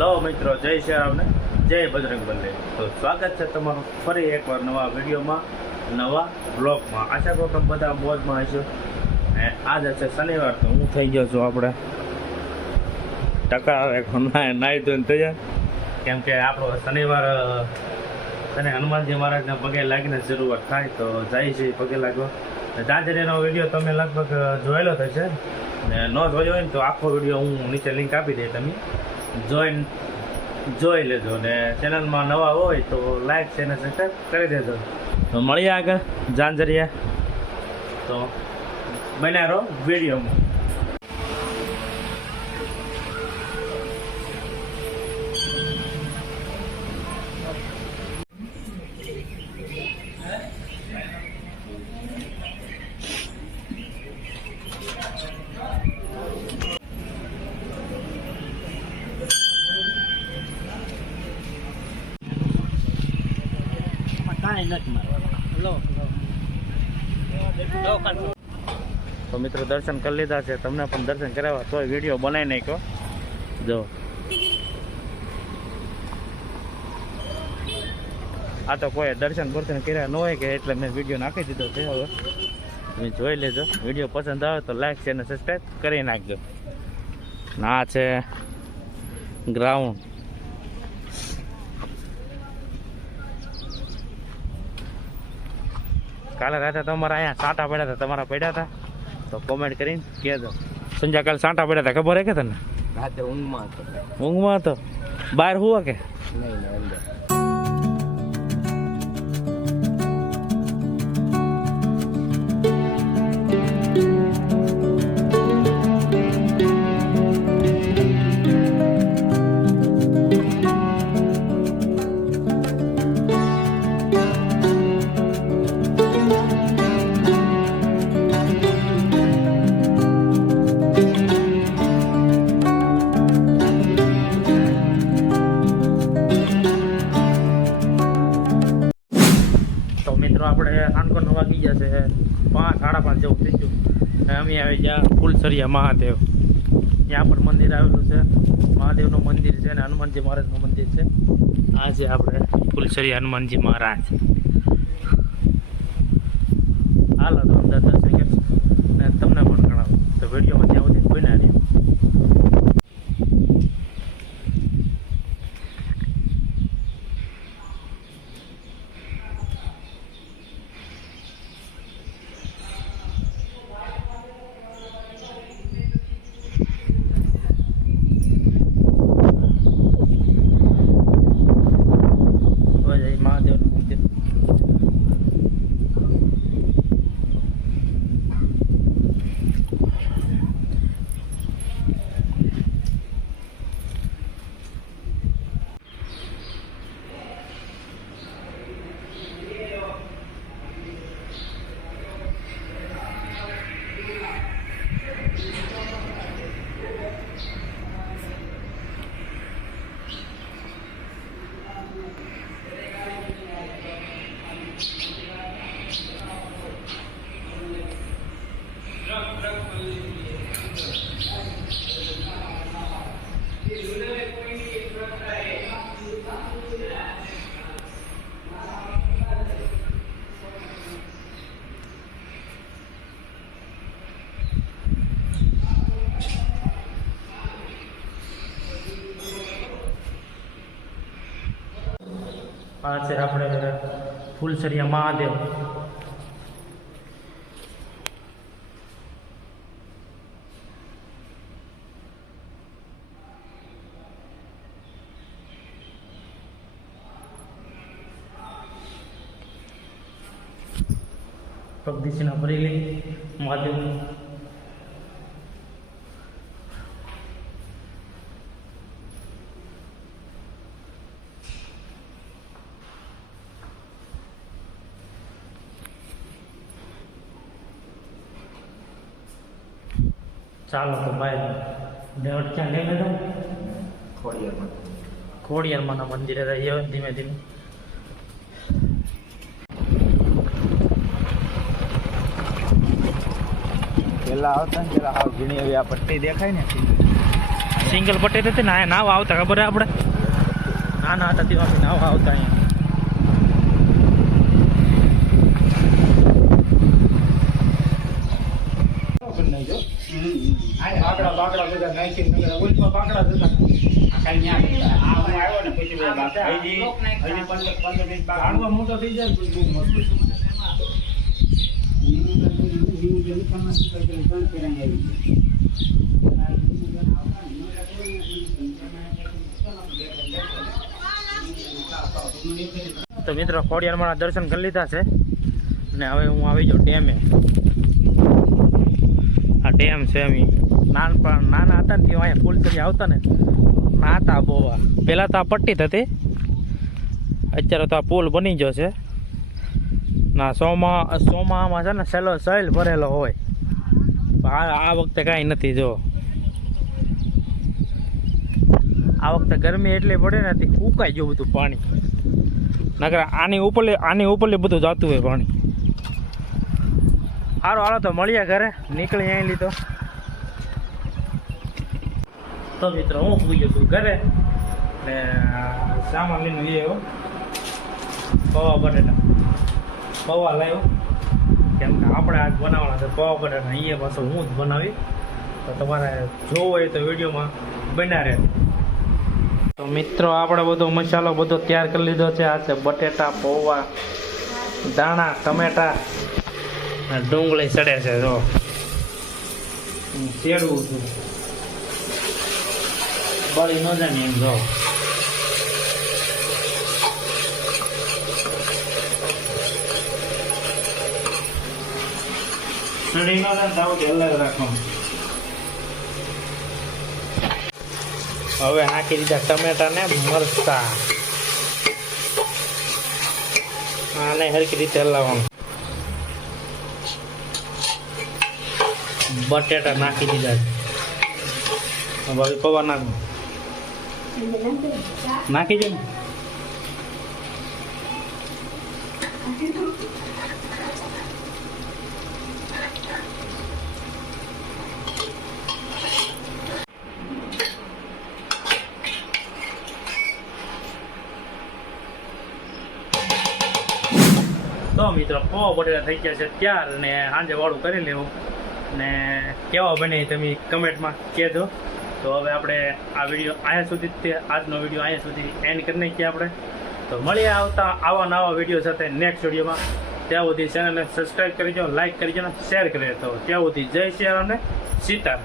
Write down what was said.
Hello મિત્રો, જય શ્રી રામને, જય બજરંગ બલી. તો સ્વાગત છે તમારું ફરી એકવાર નવા વિડીયોમાં, નવા બ્લોગમાં. આશા કરું તમે બધા મોજમાં હશો. આજે છે શનિવાર, તો હું થઈ ગયો છું આપણે ટકા નાહી ધોઈને તૈયાર. કેમ કે આપણો શનિવાર અને હનુમાનજી મહારાજના પગે લાગીને શરૂઆત થાય, તો જાય છે પગે લાગવા. જાંજરીનો વિડીયો તમે લગભગ જોયેલો થશે, ને ન જોયો હોય ને તો આખો વિડીયો હું નીચે લિંક આપી દઈ, તમે જોઈ લેજો. ને ચેનલમાં નવા હોય તો લાઈક છે ને સબસ્ક્રાઈબ કરી દેજો. તો મળીએ આગળ જાંજરિયા, તો બન્યા રહો વિડીયોમાં. તો મિત્રો દર્શન કરી લીધા છે, તમને પણ દર્શન કરાવવા તોય વિડીયો બનાવી નાખ્યો. જો આ તો કોઈ દર્શન કર્યા ન હોય કે એટલે મેં વિડીયો નાખી દીધો છે. હવે તમે જોઈ લેજો. વિડીયો પસંદ આવે તો લાઈક છે અને સબસ્ક્રાઈબ કરી નાખજો. આ છે ગ્રાઉન્ડ. કાલે રાતે તમારા અહીંયા સાંટા પડ્યા હતા, તમારા પડ્યા હતા તો કોમેન્ટ કરીને કહેજો. સંજય કાલે સાંટા પડ્યા હતા, ખબર હે કે તને? રાતે ઊંઘમાં હતો બહાર હુવા કે નહીં અંદર. આપણે નાનકો વાગી ગયા છે 5, 5:30 જેવું થઈ ગયું. અમે આવી ગયા ફૂલસરિયા મહાદેવ. ત્યાં પણ મંદિર આવેલું છે, મહાદેવનું મંદિર છે અને હનુમાનજી મહારાજનું મંદિર છે. આ છે આપણે ફૂલસરિયા હનુમાનજી મહારાજ. હાલો તો અંદર દર્શન કરીશું અને તમને પણ ગણાવું. તો વિડીયોમાં ત્યાં સુધી બન્યા રહ્યો. મહાદેવનું મંદિર. આ છે આપણે ફૂલસરિયા મહાદેવ. પગદીશના ભરી લઈ મહાદેવનું. ચાલો તો ભાઈ દેવટ ક્યાં લઈ લેજો. ખોડિયારમાંના મંદિરે રહીએ ધીમે ધીમે. પેલા આવતા ને પેલા હાવ ઝીણી એવી આ પટ્ટી દેખાય ને સિંગલ પટ્ટી હતી ને અહીંયા નાવ આવતા ખબર હે આપણે નાના હતા તેવા નાવ આવતા અહીંયા. બાકડા બધા નાખીને ઓલમાં બાકડા જતા હાડવા મોટો થઈ જાય બહુ મસ્ત. તો મિત્રો ખોડિયારમાં દર્શન કરી લીધા છે ને હવે હું આવી જાઉં ડેમે. આ ડેમ છે એમ નાના હતા ને તે અહીંયા ફૂલસરી આવતા ને નાતા બોવા. પહેલાં તો આ પટ્ટી જ હતી, અત્યારે તો આ પુલ બની ગયો છે. ના સોમામાં છે ને સહેલ ભરેલો હોય, આ વખતે કાંઈ નથી. જો આ વખતે ગરમી એટલી પડે ને તે ફૂંકાઈ ગયું બધું પાણી, નકર આની ઉપરલી બધું જતું હોય પાણી. સારું હાલો તો મળીએ ઘરે, નીકળી અહીં લીધો. તો મિત્રો હું પૂછ્યો છું ઘરે ને સામાન લઈને લઈ આવ્યો પૌવા બટેટા. પૌવા લાવ્યો કેમ કે આપણે આજ બનાવવાના છે પૌવા બટેટા. અહીંયા પાછું હું જ બનાવી, તો તમારે જોવો હોય તો વિડીયોમાં બન્યા રહે. તો મિત્રો આપણે બધો મસાલો બધો તૈયાર કરી લીધો છે. આ છે બટેટા, પૌવા, દાણા, ટમેટા, ડુંગળી ચડે છે. જો ચેડવું છું બળી ન જાય ને એમ. જો સડી ન જાય તાવથી અલગ રાખવાનું. હવે નાખી દીધા ટમેટા ને મરચા, આને હરખી રીતે હલાવવાનું. બટેટા નાખી દીધા, ભાભી પૌવા નાખી દે ને. તો મિત્રો પૌવા બટેટા થઈ ગયા છે ત્યાર, ને સાંજે વાળું કરી લેવું ને કેવા બને તમે કમેન્ટમાં કહેજો. તો હવે આપણે આ વિડીયો અહીંયા સુધી, આજનો વિડીયો અહીંયા સુધી એન્ડ કરી નાખીએ આપણે. તો મળીએ આવતા આવા નવા વિડીયો સાથે નેક્સ્ટ વિડીયોમાં. ત્યાં સુધી ચેનલને સબસ્ક્રાઈબ કરી દો, લાઈક કરી દો, શેર કરી દો. ત્યાં સુધી જય શ્રી રામ ને સીતારામ.